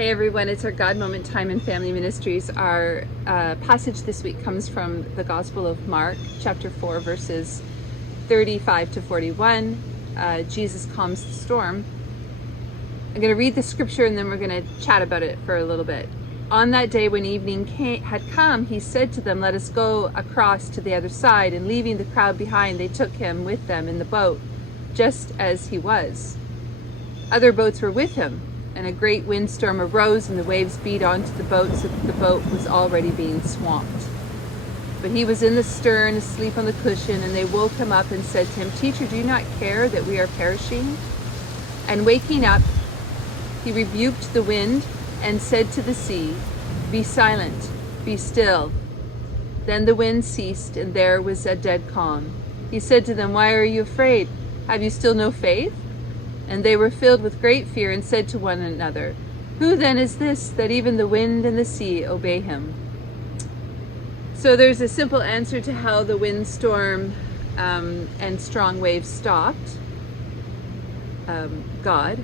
Hey everyone, it's our God Moment Time in Family Ministries. Our passage this week comes from the Gospel of Mark, chapter 4, verses 35 to 41. Jesus calms the storm. I'm going to read the scripture and then we're going to chat about it for a little bit. On that day when evening had come, he said to them, "Let us go across to the other side." And leaving the crowd behind, they took him with them in the boat, just as he was. Other boats were with him, and a great windstorm arose, and the waves beat onto the boat so that the boat was already being swamped. But he was in the stern, asleep on the cushion, and they woke him up and said to him, "Teacher, do you not care that we are perishing?" And waking up, he rebuked the wind and said to the sea, "Be silent, be still." Then the wind ceased, and there was a dead calm. He said to them, "Why are you afraid? Have you still no faith?" And they were filled with great fear and said to one another, "Who then is this that even the wind and the sea obey him?" So there's a simple answer to how the windstorm and strong waves stopped. God.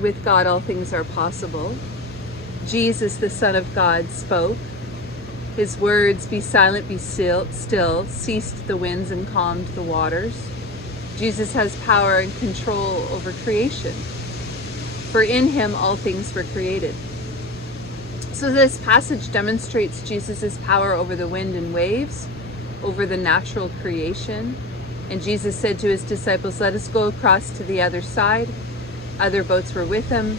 With God, all things are possible. Jesus, the Son of God, spoke. His words, "Be silent, be still," ceased the winds and calmed the waters. Jesus has power and control over creation, for in him all things were created. So this passage demonstrates Jesus' power over the wind and waves, over the natural creation. And Jesus said to his disciples, "Let us go across to the other side." Other boats were with him,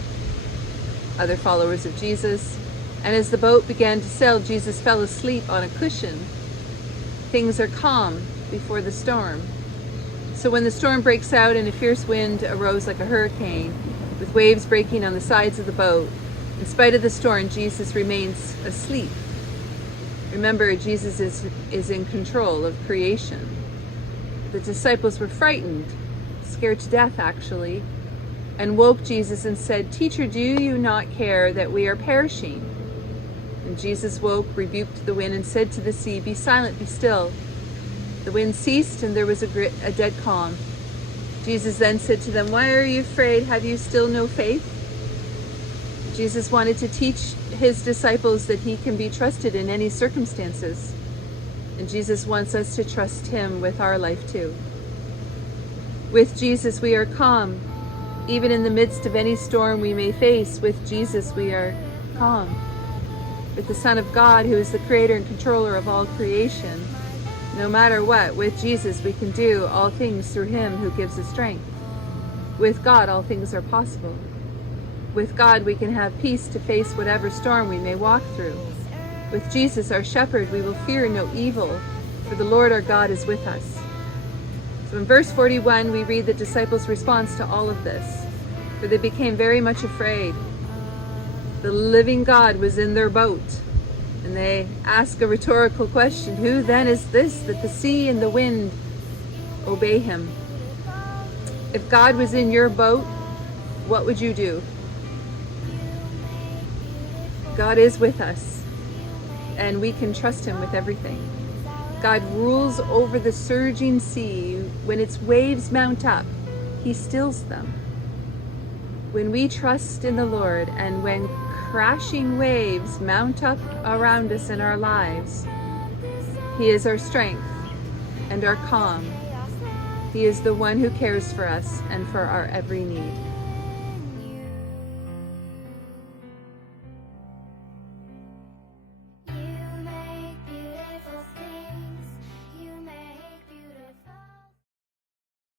other followers of Jesus. And as the boat began to sail, Jesus fell asleep on a cushion. Things are calm before the storm. So when the storm breaks out and a fierce wind arose like a hurricane, with waves breaking on the sides of the boat, in spite of the storm, Jesus remains asleep. Remember, Jesus is in control of creation. The disciples were frightened, scared to death actually, and woke Jesus and said, "Teacher, do you not care that we are perishing?" And Jesus woke, rebuked the wind, and said to the sea, "Be silent, be still." The wind ceased, and there was a dead calm. Jesus then said to them, "Why are you afraid? Have you still no faith?" Jesus wanted to teach his disciples that he can be trusted in any circumstances. And Jesus wants us to trust him with our life too. With Jesus, we are calm. Even in the midst of any storm we may face, with Jesus, we are calm. With the Son of God, who is the creator and controller of all creation, no matter what, with Jesus we can do all things through him who gives us strength. With God, all things are possible. With God, we can have peace to face whatever storm we may walk through. With Jesus, our shepherd, we will fear no evil, for the Lord our God is with us. So in verse 41, we read the disciples' response to all of this, for they became very much afraid. The living God was in their boat. And they ask a rhetorical question, "Who then is this that the sea and the wind obey him?" If God was in your boat, what would you do? God is with us, and we can trust him with everything. God rules over the surging sea. When its waves mount up, he stills them. When we trust in the Lord, and when crashing waves mount up around us in our lives, he is our strength and our calm. He is the one who cares for us and for our every need.